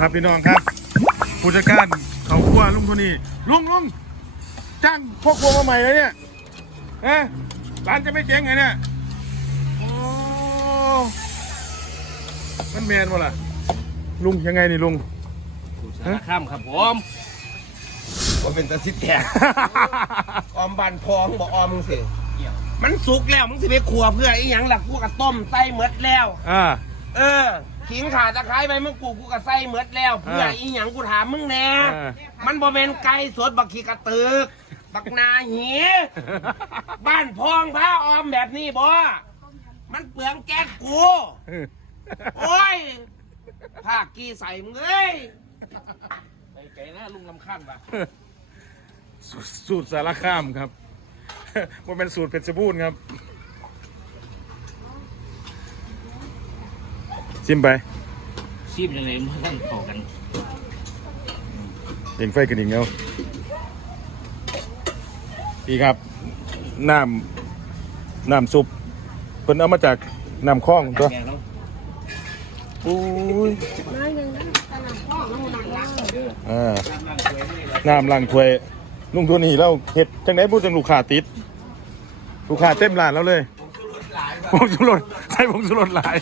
ครับพี่น้องครับผู้จัดการเขาครัวลุงโทนี่ลุงลุงจ้างพ่อครัวมาใหม่เลยเนี่ยฮะร้านจะไม่เจ๊งไงเนี่ยโอ้มันแมนวะล่ะลุงยังไงนี่ลุงสารข้ามครับผมว่าเป็นตะซิแตกออมบันพองบอกออมมึงสิมันสุกแล้วมึงสิไปขัวเพื่ออีหยังหลักกูกับต้มไส้เมดแล้วอ่าเออ ขิงขาตะไคร้ใบมะกรูดกูกับไส้เมดแล้ว เพื่ออีหยังกูถามมึงแน่เออ มันบ่เป็นไก่สดบักขี้กระตึก บักนาหีบ้านพองพระออมแบบนี้บ่ มันเปลืองแก๊สกู โอ้ยภาคกี้ใส่มึงเอ้ยไปไกลนะลุงลำข้ามปะสูตรสูตรสารข้ามครับ มันเป็นสูตรเพชรบูรณ์ครับ ชิมไปชีพยังไงมันต้องเข้ากันเองไฟกันอีกแล้วพี่ครับน้ำน้ำซุปเพิ่นเอามาจากน้ำคลองตัวแกงแล้วอุ้ยน้อยหนึ่งนะตลาดพ่อมันหนักมากอ่าน้ำนั่งเคยนี่แหละน้ำล้างถ้วยลุงตัวนี้แล้วเห็ดจังไดพูดจังลูกค้าติด ลูกค้าเต็มร้านแล้วเลยผงสุรสใส่ผงสุรสหลาย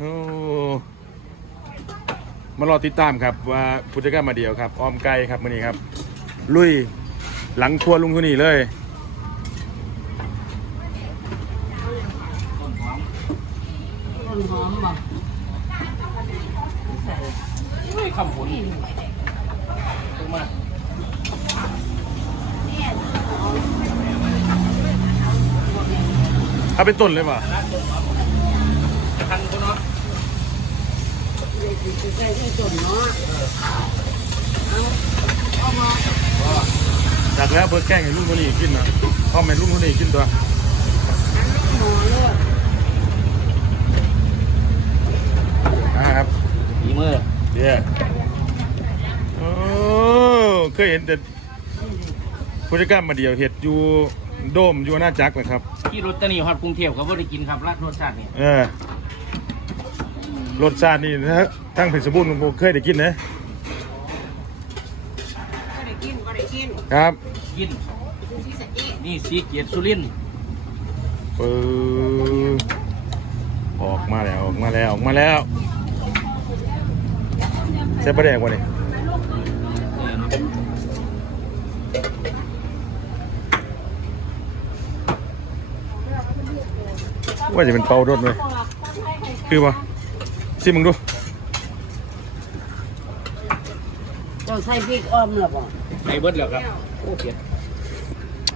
โอ้มารอติดตามครับว่าผู้จัดการมาเดียวครับออมไก่ครับมื่อนี้ครับ ลุยหลังครัวลุงตัวนี้เลยต้นหอมต้นหอมบอเฮ้ยคำผลลงมาเอาเป็นต้นเลยป่ะทันคนเนาะ ใส่ที่ต้นเนาะจากแล้วเบิร์แกล้งให้ลุงตัวนี้กินนะพ่อแม่ลุงตัวนี้กินตัวหมอเลยนะครับฝีมือเดี๋ยวโอ้เคยเห็นแต่ผู้จัดการมาเดียวเห็ดอยู่โดมอยู่หน้าจักรนะครับที่รถตะนีฮอดกรุงเทพเขาบ่ได้กินครับรักรสชาตินี่เออรสชาตินี่นะ ทั้งเพชรบูรณ์ผมเคยได้กินนะก็ได้กินก็ได้กินครับกินดูสิสะเอ๊ะนี่สีเกียรติสุรินทร์ปึ้งออกมาแล้วออกมาแล้วออกมาแล้วเส้นประแดกวะนี่เออเนาะว่าจะเป็นเป่ารถเลยคือปะซิมึงดู เจ้าใส่พริกอ้อมหรือเปล่าไอ้เบิดแล้วครับโอ้เผ็ด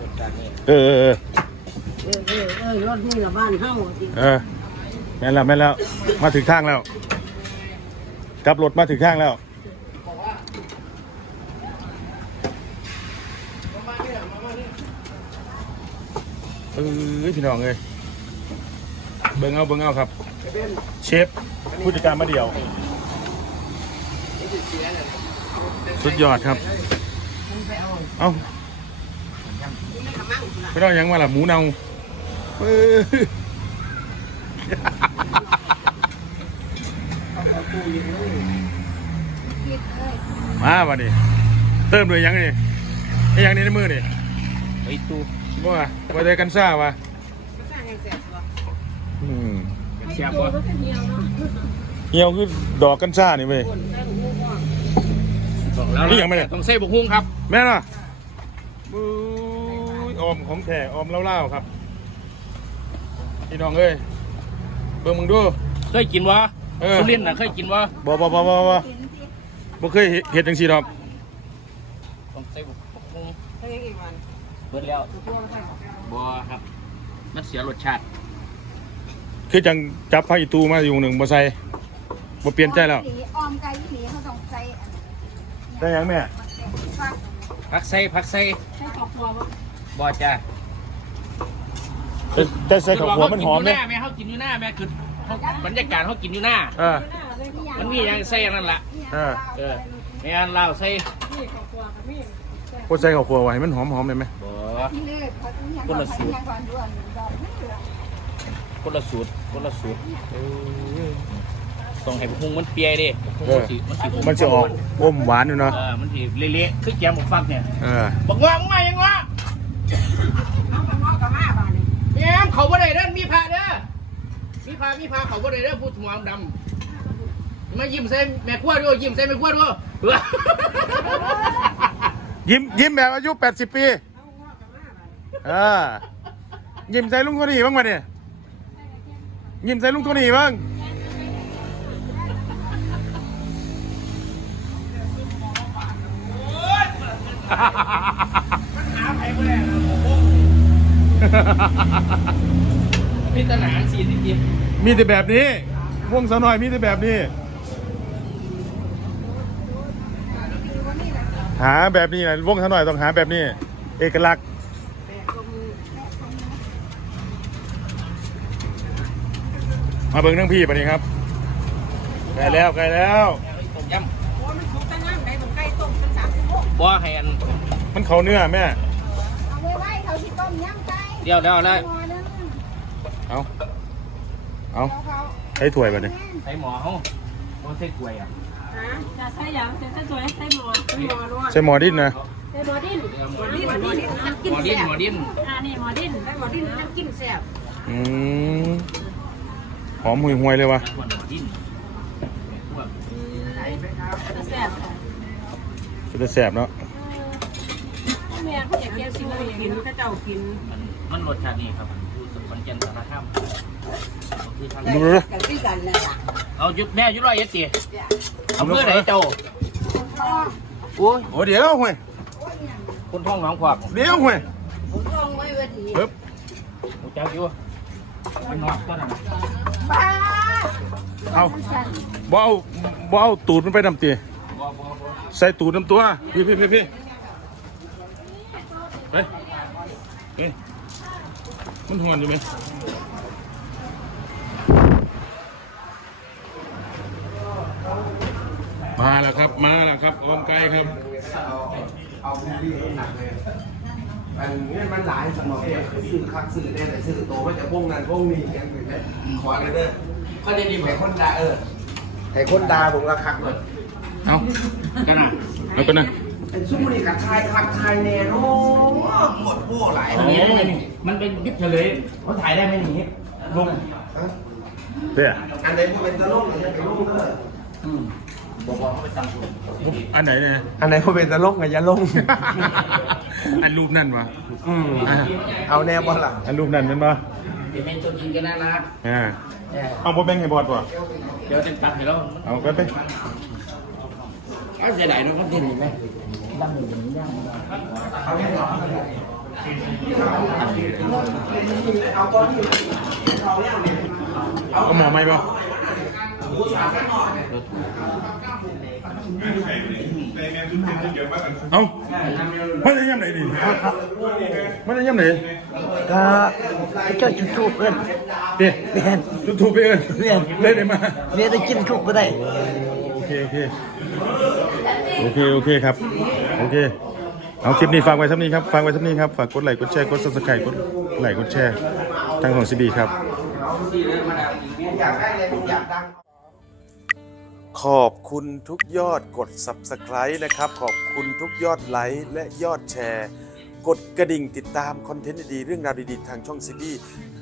รสชาตินี่เออเออเออเออเออเออรถนี่ละบ้านเฮาจริงเออแม่นแล้วแม่นแล้ว มาถึงทางแล้วกลับรถมาถึงทางแล้วเออพี่น้องเลยเบิ่งเอาเบิ่งเอาครับ เชฟผู้จัดการมาเดียวสุ ดยอดครับ เอาไม่ต้องยังมาละหมูเนาเออมาวันนี้เติมด้วยยังนี่ไอ้ยังนี่ในมือนี่ไอ้ตู้บ่ว่าว่าได้กันซ่าวะสร้างให้เสร็จบ่อืมแซ่บบ่เหี่ยวคือดอกกันซ่านี่เว้ย บอกแล้วนี่ยังไม่ได้ ต้องใส่บุกฮุ้งครับ แม่น่ะบู๊ยออมของแท้ออมเล่าๆครับ พี่น้องเอ้ยเบิ่งมึงดู เคยกินวะเออสุรินทร์น่ะเคยกินวะบ่บ่บ่บ่บ่บ่เคยเฮ็ดจังซี่ดอก ต้องใส่บุกฮุ้งเฮ้ยอีกวันเบิดแล้วตัวใส่บ่ครับ มันเสียรสชาติคือจังจับพระอีตูมาอยู่หนึ่งบ่ใส่บ่เปลี่ยนใจแล้วออมไก่ที่หนีเขาต้องใส่อัน ได้ยังแม่ฟักผักใส่ผักใส่ใส่ขอบครัวบ่บ่จ้าแต่แต่ใส่ข้าวหัวมันหอมเนี่เนี่ยยแม่เขากินอยู่หน้าแม่คือเขาบรรยากาศเขากินอยู่หน้า เออมันมีอย่างใส่อย่างนั้นล่ะเออเออไม่อันเราใส่บ่ใส่ข้าวหัวไว้ให้มันหอมๆได้ไหมบ่ที่เลือกเขาต้องยังคนละสูตรยังก่อนด่วนดอกนี่เหลืองคนละสูตรคนละสูตร ต้องให้พุงมันเปียดิพุงเอมัอนสิมันสิมันจะออกอมหวานอยู่เนาะเออมันสิเละๆคือแกมบอกฟักเนี่ยเออบอกว่ามึงมายังวะเอาข้างนอกกับมาบ้านนี่แม่มเขาบ่ได้เด้อมีพาเด้อมีพามีพาเขาบ่ได้เด้อพูดหัวดำมายิ้มใส่แม่ครัวด้วยยิ้มใส่แม่ครัวด้วยเออยิ้มยิ้มแบบอายุ80ปีเอาข้างนอกกับมาบ้านนี่เออยิ้มใส่ลุงโทนี่บ้างมาเนี่ยยิ้มใส่ลุงโทนี่บ้าง หาใครบ่ได้นะโอ้โหมีแตหนานสีจริงมีแต่แบบนี้วงสนอยมีแต่แบบนี้ หาแบบนี้นะวงสนอยต้องหาแบบนี้ เอกลักษณ์มาเบิ่งทั้งพี่ปะนี่ครับใกล้แล้วใกล้แล้วต้มยโบโมงำบ่ให้อันมันเขาเนื้อแม่ เอาไว้ไว้เขาที่ต้มยำไก่เดี๋ยวเดี๋ยวแล้วหม้อนึงเอาเอาเอาเขาใช้ถ้วยปะนี่ใส่หมอเฮาบ่ใส่กล้วยอะฮะจะใส่หยังใส่ใส่สวยใส่หมอใส่หมอด้วยใช้หมอดิ้นนะใส่หมอดิ้นหมอดิ้นหมอดิ้นน้ำหกินมอดิ้นแซ่บหมอดิ้นอ่านี่หมอดิ้นใส่หมอดิ้นน้ำกินแซ่บอืมหอมห่วยๆเลยวะหมอดิ้นแซ่บค่ะ จะแสบเนาะแม่เขาอยากกินสิ่งอะไรกินเขาเจ้ากินมันมันรสชาตินี่ครับอยู่สุขอนแก่นสารคามคือทางดูดูกันที่กันนะล่ะเอายุดแม่ยุดร้อยเอ็ดสิอำเภอไหนเจ้าโอ้ยโอ้เดี๋ยวห่วยคนท้องหนองขวากเดี๋ยวห่วยผมลองไว้วันนี้ปึ๊บกูจักอยู่มันนอกก็นั่นบ้าเอาบ่เอาบ่เอาตูดมันไปนำตีบ่บ่บ่ ใส่ตูดน้ำตัว พี่พี่พี่พี่ไปเฮ้ยมันหอนอยู่ไหมมาแล้วครับ มาแล้วครับออมไก่ครับ เอาบุรีหนักเลยอันนี้มันหลายสมองเนี่ยสื่อคักสื่อแน่แต่สื่อโตมันจะพวกนั้นพวกนี้กันไปเลยขอเลยเด้อก็ได้ดีไหมคนดาเออไอ้คนดาผมก็คักเลย เอากันน่ะเอาไปนะเป็นซุ้นี่กับไทยคักทยเนอะหมดโป้หลายอันนี้มันเป็นคลิปเฉลยเขาถ่ายได้ไหมอย่างนี้ลงเดี๋ยวอันไหนพวกเป็นตะลุ่งอันไหนเป็นลุ่งเด้อบอกว่าเขาไปตั้งตัวอันไหนเนี่ยอันไหนพวกเป็นตะลุ่งกับยาลุ่งอันรูปนั่นวะอืมเอาแน่บ่ล่ะอันรูปนั่นเป็นปะเป็นเป็นตัวจริงกันนะนะอ่าเอาโบแบงให้บอดป่ะเดี๋ยวจะตัดให้เราเอาไปไป เอาเสียดายเนาะคอนเทนต์นี่ไหมเอาหมอไหมป่ะเอามันจะย่ำไหนดิมันจะย่ำไหนก็เจ้าจุดทูบเอิ้นเดี๋ยวเรียนยูทูบไปเอิญเรียนเลยได้มาเรียนได้กินทูบก็ได้โอเคโอเค โอเค โอเคครับ โอเค เอาคลิปนี้ฝากไว้สักนี้ครับ ฝากไว้สักนี้ครับ ฝากกดไลค์ กดแชร์ กดซับสไครต์กดไลค์ กดแชร์ทางของซีบีครับ ขอบคุณทุกยอดกด Subscribe นะครับ ขอบคุณทุกยอดไลค์และยอดแชร์ กดกระดิ่งติดตามคอนเทนต์ดีๆเรื่องราวดีๆ ทางช่องซีบี